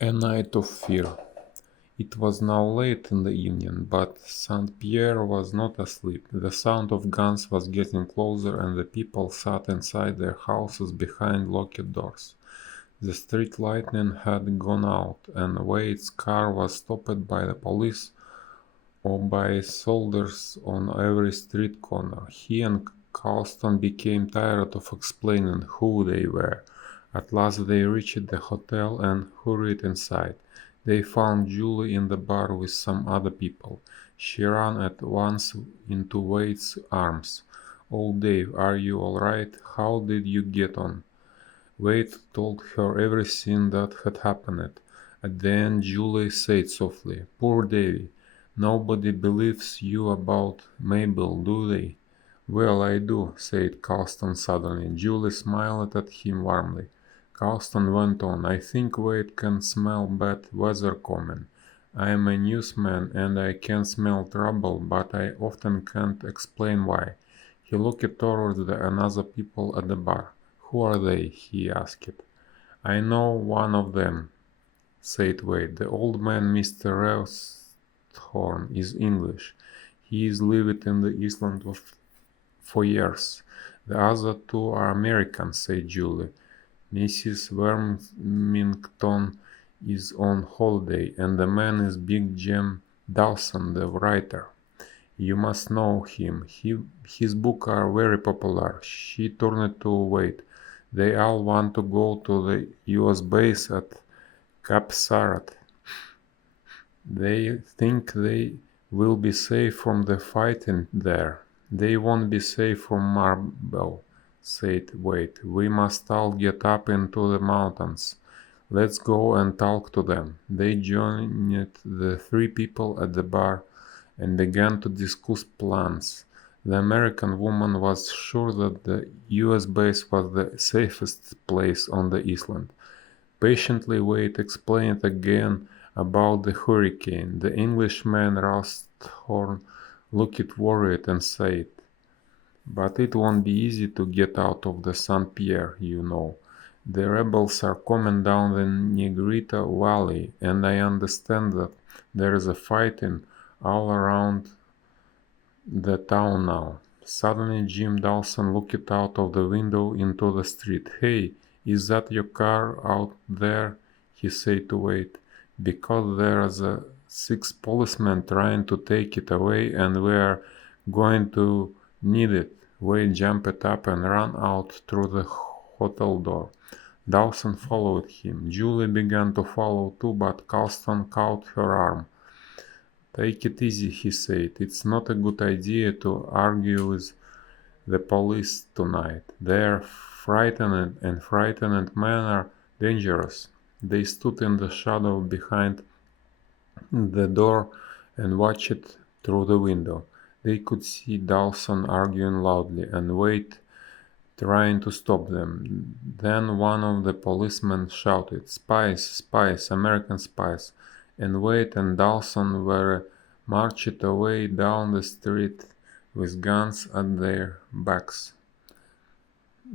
A night of fear. It was now late in the evening, but St. Pierre was not asleep. The sound of guns was getting closer, and the people sat inside their houses behind locked doors. The street lighting had gone out, and Wade's car was stopped by the police or by soldiers on every street corner. He and Carlston became tired of explaining who they were. At last they reached the hotel and hurried inside. They found Julie in the bar with some other people. She ran at once into Wade's arms. "Oh, Dave, are you all right? How did you get on?" Wade told her everything that had happened. At the end Julie said softly, "Poor Davy. Nobody believes you about Mabel, do they?" "Well, I do," said Carlston suddenly. Julie smiled at him warmly. Carlston went on, "I think Wade can smell bad weather coming. I am a newsman and I can smell trouble, but I often can't explain why." He looked towards the other people at the bar. "Who are they?" he asked. "I know one of them," said Wade. "The old man, Mr. Rawsthorne, is English. He has lived in the Island for years. The other two are Americans," said Julie. "Mrs. Wormington is on holiday, and the man is Big Jim Dawson, the writer. You must know him. His books are very popular." She turned to Wade. "They all want to go to the US base at Cape Sarat. They think they will be safe from the fighting there." "They won't be safe from Marble," said Wade. "We must all get up into the mountains. Let's go and talk to them." They joined the three people at the bar and began to discuss plans. The American woman was sure that the US base was the safest place on the island. Patiently Wade explained again about the hurricane. The Englishman Rawsthorne looked worried and said, "But it won't be easy to get out of the St. Pierre, you know. The rebels are coming down the Negrita Valley, and I understand that there is a fighting all around the town now." Suddenly Jim Dawson looked out of the window into the street. "Hey, is that your car out there?" he said to Wade. "Because there's 6 policemen trying to take it away and we're going to need it." Wade jumped up and ran out through the hotel door. Dawson followed him. Julie began to follow too, but Carlston caught her arm. "Take it easy," he said. "It's not a good idea to argue with the police tonight. They're frightened, and frightened men are dangerous." They stood in the shadow behind the door and watched through the window. They could see Dawson arguing loudly and Wade trying to stop them. Then one of the policemen shouted, "Spies! Spies! American spies!" and Wade and Dawson were marched away down the street with guns at their backs.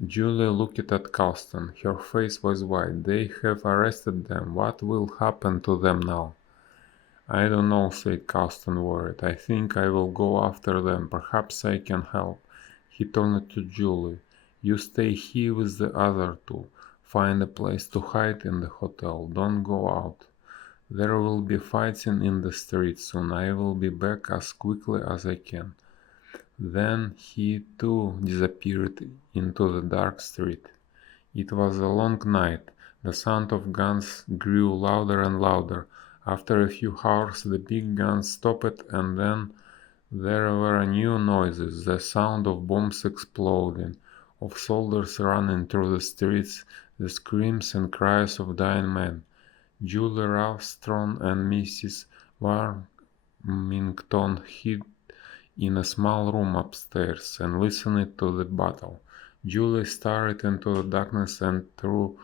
Julia looked at Carlston. Her face was white. "They have arrested them. What will happen to them now?" "I don't know," said Carlston, worried. "I think I will go after them. Perhaps I can help." He turned to Julie. "You stay here with the other two. Find a place to hide in the hotel. Don't go out. There will be fighting in the street soon. I will be back as quickly as I can." Then he too disappeared into the dark street. It was a long night. The sound of guns grew louder and louder. After a few hours the big guns stopped, and then there were new noises, the sound of bombs exploding, of soldiers running through the streets, the screams and cries of dying men. Julie Rawsthorne and Mrs. Wormington hid in a small room upstairs and listened to the battle. Julie stared into the darkness and thought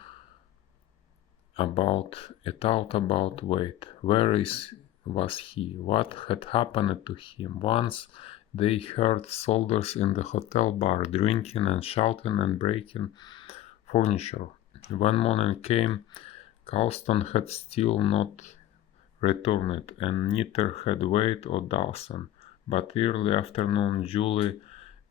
about Wade. Was he? What had happened to him? Once they heard soldiers in the hotel bar drinking and shouting and breaking furniture. One morning came, Colston had still not returned, and neither had Wade or Dawson, but early afternoon Julie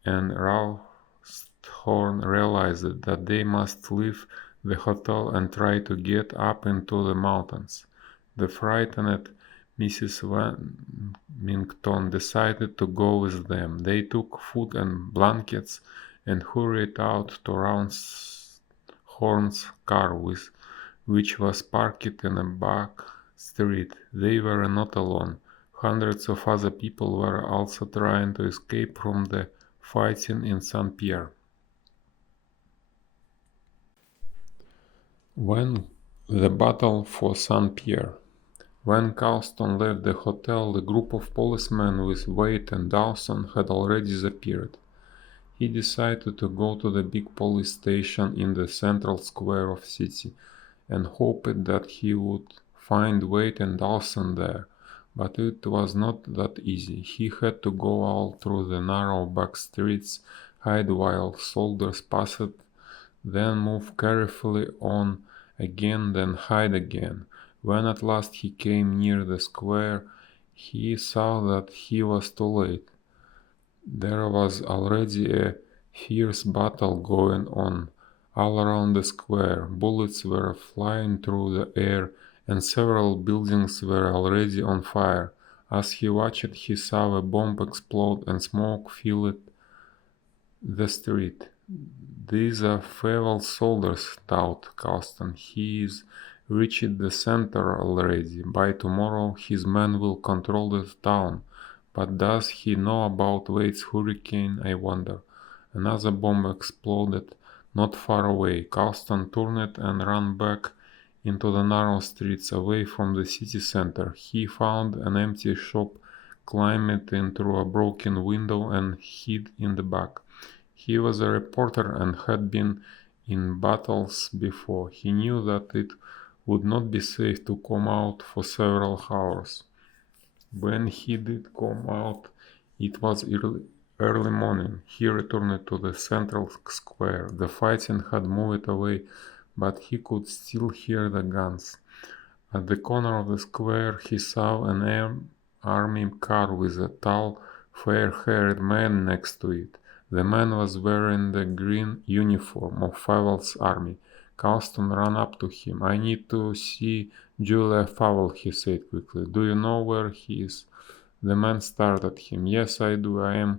and Rawsthorn realized that they must leave the hotel and try to get up into the mountains. The frightened Mrs. Wilmington decided to go with them. They took food and blankets and hurried out to Rawsthorn's car, which was parked in a back street. They were not alone. Hundreds of other people were also trying to escape from the fighting in St. Pierre. When the battle for St. Pierre. When Colston left the hotel, the group of policemen with Wade and Dawson had already disappeared. He decided to go to the big police station in the central square of the city and hoped that he would find Wade and Dawson there. But it was not that easy. He had to go all through the narrow back streets, hide while soldiers passed, then move carefully on again, then hide again. When at last he came near the square, he saw that he was too late. There was already a fierce battle going on all around the square. Bullets were flying through the air, and several buildings were already on fire. As he watched, he saw a bomb explode and smoke filled the street. "These are feeble soldiers," thought Colston. "He's reached the center already. By tomorrow his men will control the town. But does he know about Wade's hurricane, I wonder?" Another bomb exploded not far away. Colston turned and ran back into the narrow streets away from the city center. He found an empty shop, climbed in through a broken window, and hid in the back. He was a reporter and had been in battles before. He knew that it would not be safe to come out for several hours. When he did come out, it was early morning. He returned to the central square. The fighting had moved away, but he could still hear the guns. At the corner of the square, he saw an army car with a tall, fair-haired man next to it. The man was wearing the green uniform of Fowell's army. Colston ran up to him. "I need to see Julia Fowell," he said quickly. "Do you know where he is?" The man stared at him. "Yes, I do. I am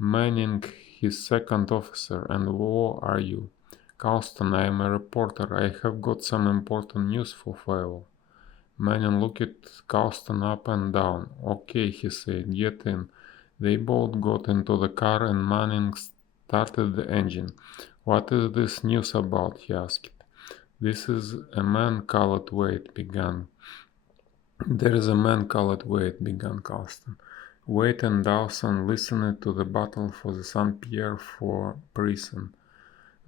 Manning, his second officer. And who are you?" "Colston, I am a reporter. I have got some important news for Fowell." Manning looked Colston up and down. "Okay," he said, "get in." They both got into the car and Manning started the engine. "What is this news about?" he asked. "This is a man called Wade," began. "There is a man called Wade," began Colston. Wade and Dawson listened to the battle for the St. Pierre for prison.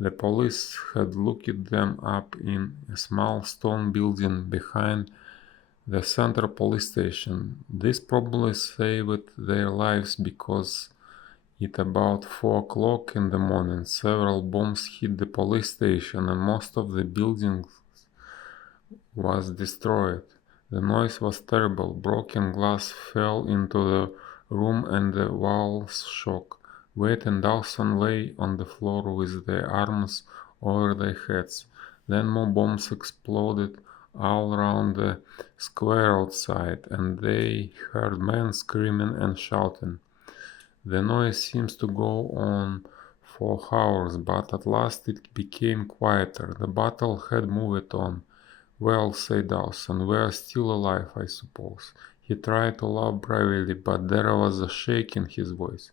The police had looked them up in a small stone building behind the central police station. This probably saved their lives because at about 4 o'clock in the morning, several bombs hit the police station and most of the building was destroyed. The noise was terrible. Broken glass fell into the room and the walls shook. Wade and Dawson lay on the floor with their arms over their heads. Then more bombs exploded all around the square outside, and they heard men screaming and shouting. The noise seems to go on for hours, but at last it became quieter. The battle had moved on. "Well," said Dawson, "we are still alive, I suppose." He tried to laugh bravely, but there was a shake in his voice.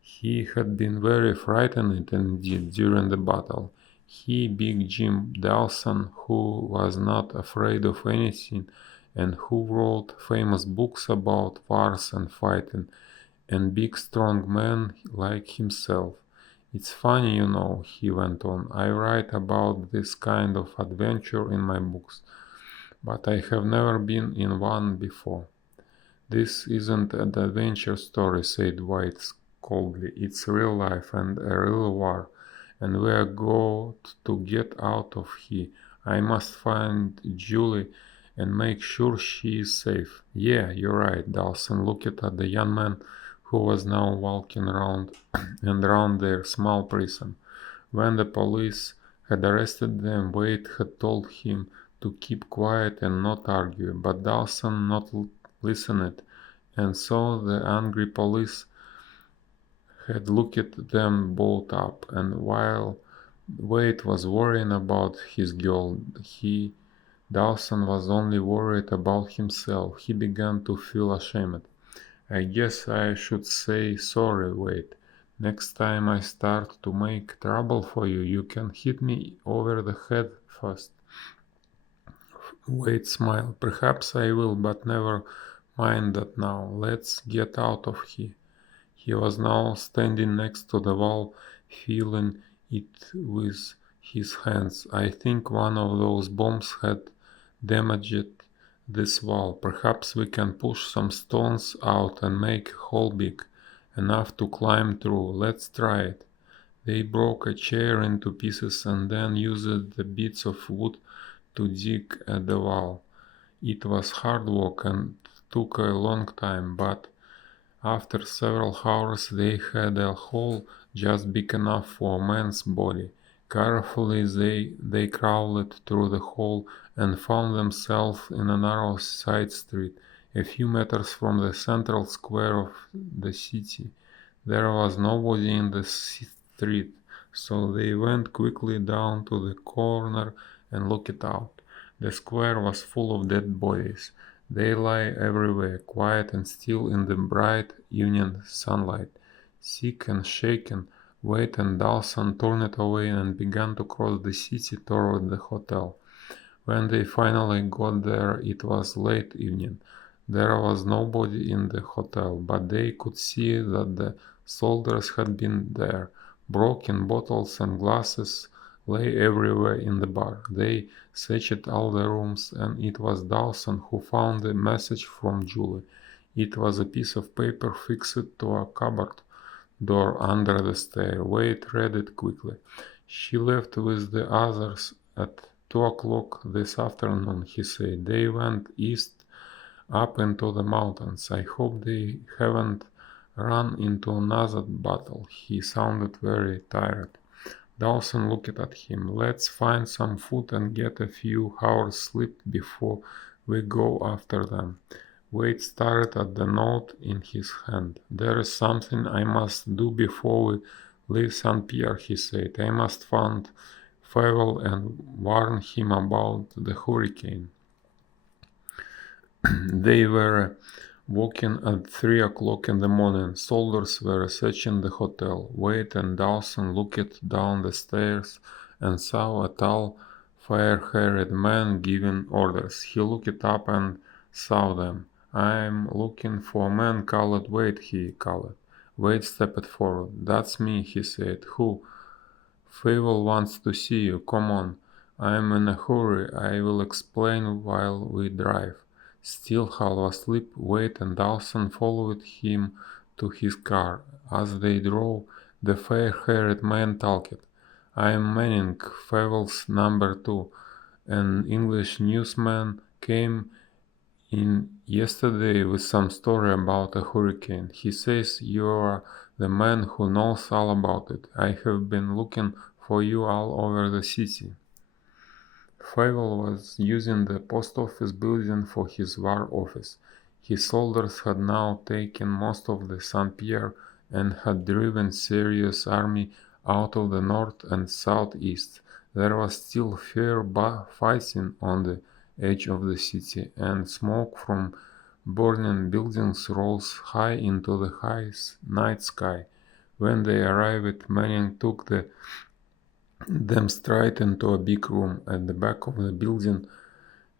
He had been very frightened indeed during the battle. He, Big Jim Dawson, who was not afraid of anything and who wrote famous books about wars and fighting, and big strong men like himself. "It's funny, you know," he went on. "I write about this kind of adventure in my books, but I have never been in one before." "This isn't an adventure story," said White coldly. "It's real life and a real war, and we are going to get out of here. I must find Julie and make sure she is safe. Yeah, you're right. Dawson looked at the young man who was now walking around and around their small prison. When the police had arrested them, Wade had told him to keep quiet and not argue, but Dawson not listened, and so the angry police had looked them both up, and while Wade was worrying about his girl, Dawson was only worried about himself. He began to feel ashamed. I guess I should say sorry, Wade. Next time I start to make trouble for you, you can hit me over the head first. Wade smiled. Perhaps I will, but never mind that now. Let's get out of here. He was now standing next to the wall, feeling it with his hands. I think one of those bombs had damaged this wall. Perhaps we can push some stones out and make a hole big enough to climb through. Let's try it. They broke a chair into pieces and then used the bits of wood to dig at the wall. It was hard work and took a long time, but after several hours they had a hole just big enough for a man's body. Carefully they crawled through the hole and found themselves in a narrow side street, a few meters from the central square of the city. There was nobody in the street, so they went quickly down to the corner and looked out. The square was full of dead bodies. They lay everywhere, quiet and still in the bright evening sunlight. Sick and shaken, Wade and Dawson turned away and began to cross the city toward the hotel. When they finally got there, it was late evening. There was nobody in the hotel, but they could see that the soldiers had been there. Broken bottles and glasses lay everywhere in the bar. They searched all the rooms, and it was Dawson who found the message from Julie. It was a piece of paper fixed to a cupboard door under the stair. Wade read it quickly. She left with the others at 2 o'clock this afternoon, he said. They went east up into the mountains. I hope they haven't run into another battle. He sounded very tired. Dawson looked at him. Let's find some food and get a few hours sleep before we go after them. Wade stared at the note in his hand. There is something I must do before we leave St. Pierre, he said. I must find Fievel and warn him about the hurricane. They were walking at 3 o'clock in the morning. Soldiers were searching the hotel. Wade and Dawson looked down the stairs and saw a tall, fair-haired man giving orders. He looked up and saw them. I'm looking for a man called Wade, he called. Wade stepped forward. That's me, he said. Who? Fievel wants to see you. Come on. I'm in a hurry. I will explain while we drive. Still half asleep, Wade and Dawson followed him to his car. As they drove, the fair-haired man talked. I'm Manning, Fievel's number 2. An English newsman came in yesterday with some story about a hurricane. He says you are the man who knows all about it. I have been looking for you all over the city. Fievel was using the post office building for his war office. His soldiers had now taken most of the St. Pierre and had driven Syria's army out of the north and southeast. There was still fair fighting on the edge of the city, and smoke from burning buildings rose high into the night sky. When they arrived, Manning took them straight into a big room at the back of the building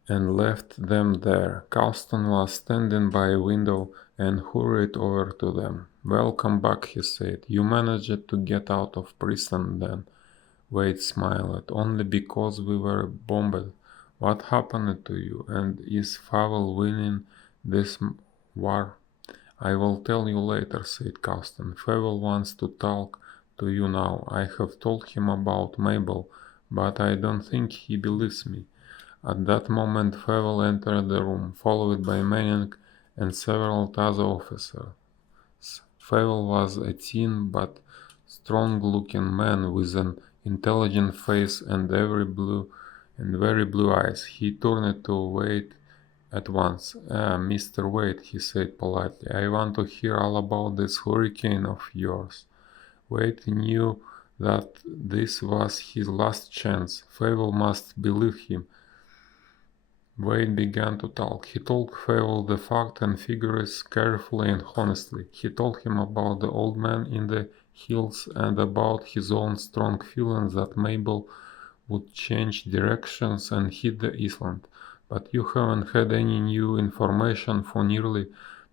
and left them there. Causton was standing by a window and hurried over to them. Welcome back, he said. You managed to get out of prison then. Wade smiled. Only because we were bombed. What happened to you? And is Fievel winning this war? I will tell you later, said Causton. Fievel wants to talk to you now. I have told him about Mabel, but I don't think he believes me. At that moment Fievel entered the room, followed by Manning and several other officers. Fievel was a thin but strong-looking man with an intelligent face and very blue eyes. He turned to Wade at once. Mr. Wade, he said politely, I want to hear all about this hurricane of yours. Wade knew that this was his last chance. Fievel must believe him. Wade began to talk. He told Fievel the facts and figures carefully and honestly. He told him about the old man in the hills and about his own strong feeling that Mabel would change directions and hit the island. But you haven't had any new information for nearly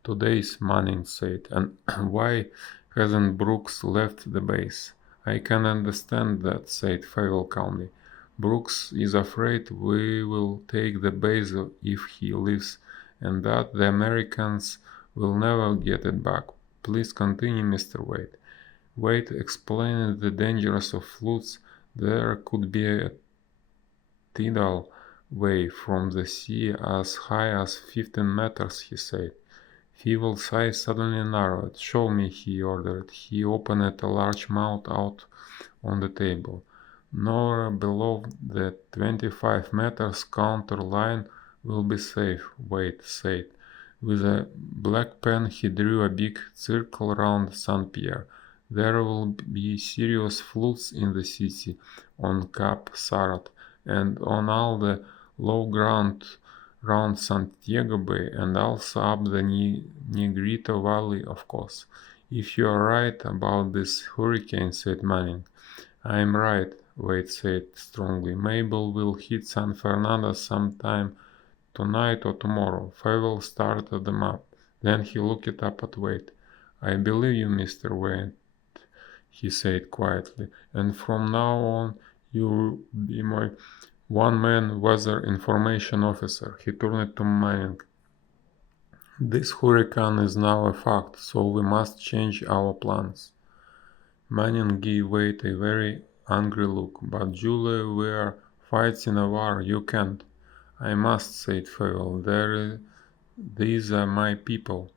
2 days, Manning said. And why hasn't Brooks left the base? I can understand that, said Fievel calmly. Brooks is afraid we will take the base if he leaves, and that the Americans will never get it back. Please continue, Mr. Wade. Wade explained the dangers of floods. There could be a tidal wave from the sea as high as 15 meters, he said. Fievel's eyes suddenly narrowed. Show me, he ordered. He opened a large mouth out on the table. Nowhere below the 25 meters counter line will be safe, Wade said. With a black pen he drew a big circle around St. Pierre. There will be serious floods in the city, on Cap Sarat, and on all the low ground round Santiago Bay, and also up the Negrito Valley, of course. If you are right about this hurricane, said Manning. I am right, Wade said strongly. Mabel will hit San Fernando sometime tonight or tomorrow. Fievel started the map. Then he looked up at Wade. I believe you, Mr. Wade, he said quietly, and from now on you will be my one-man weather information officer. He turned to Manning. This hurricane is now a fact, so we must change our plans. Manning gave Wade a very angry look. But Julie, we're fighting a war. You can't. I must, said Fievel. These are my people.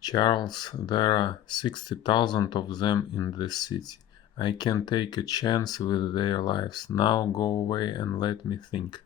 Charles, there are 60,000 of them in this city. I can take a chance with their lives. Now go away and let me think.